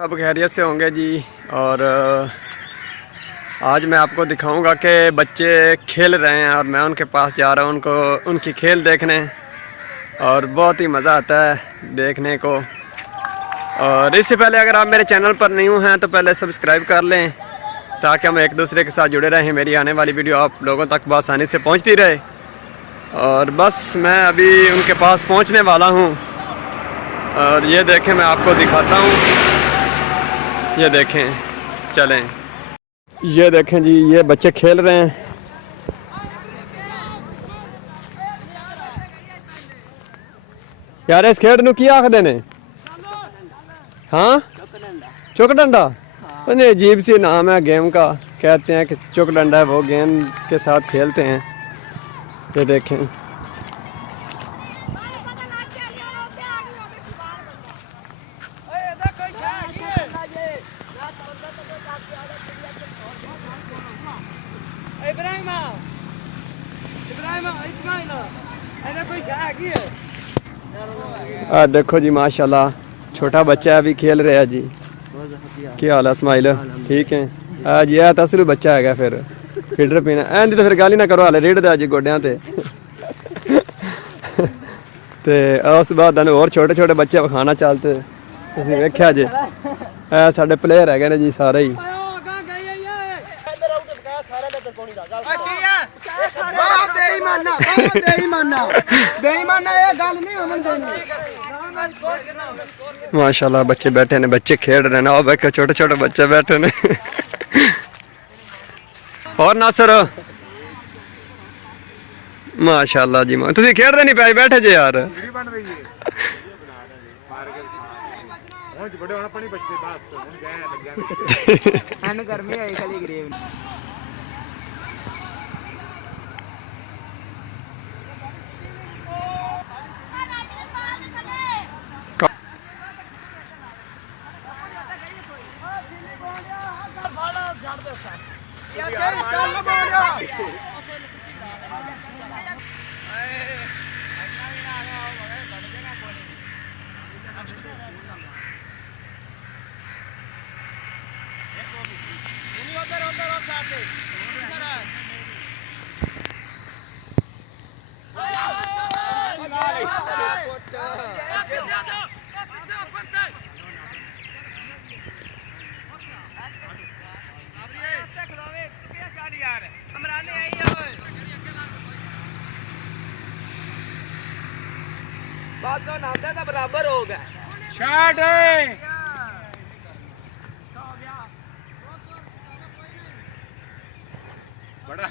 सब खैरियत से होंगे जी। और आज मैं आपको दिखाऊंगा कि बच्चे खेल रहे हैं और मैं उनके पास जा रहा हूं उनको उनकी खेल देखने, और बहुत ही मज़ा आता है देखने को। और इससे पहले अगर आप मेरे चैनल पर न्यू हैं तो पहले सब्सक्राइब कर लें ताकि हम एक दूसरे के साथ जुड़े रहें, मेरी आने वाली वीडियो आप लोगों तक बआसानी से पहुंचती रहे। और बस मैं अभी उनके पास पहुंचने वाला हूं और ये देखें मैं आपको दिखाता हूं। ये देखें, चलें, ये देखें जी, ये बच्चे खेल रहे हैं। यार इस खेड नू की आखदे ने? हाँ, चुक डंडा। नहीं, अजीब सी नाम है गेम का। कहते हैं कि चुक डंडा है, वो गेम के साथ खेलते हैं। ये देखें, देखो जी, माशाल्लाह छोटा बच्चा है, अभी खेल रहा है जी। क्या हाल है स्माइल? ठीक है। आज यह तसलू बच्चा है फिर फीडर पीना एंदी तो फिर गाली ना करो, हाले रेड़ दे जी गोड्या ते उस बाद होर छोटे छोटे बच्चे विखाना चलते तुसीं वेख्या जे। साडे प्लेयर है ने जी सारे ही। माशाल्लाह बच्चे बैठे ने, बच्चे खेल रहे हैं। और छोटे छोटे बच्चे बैठे ने। और नासर माशाल्लाह जी, तुसीं खेलदे नहीं पे बैठे जे यार। गर्मी आई खाली गरीब बात तो नामदा का बराबर हो गया। शॉट है बड़ा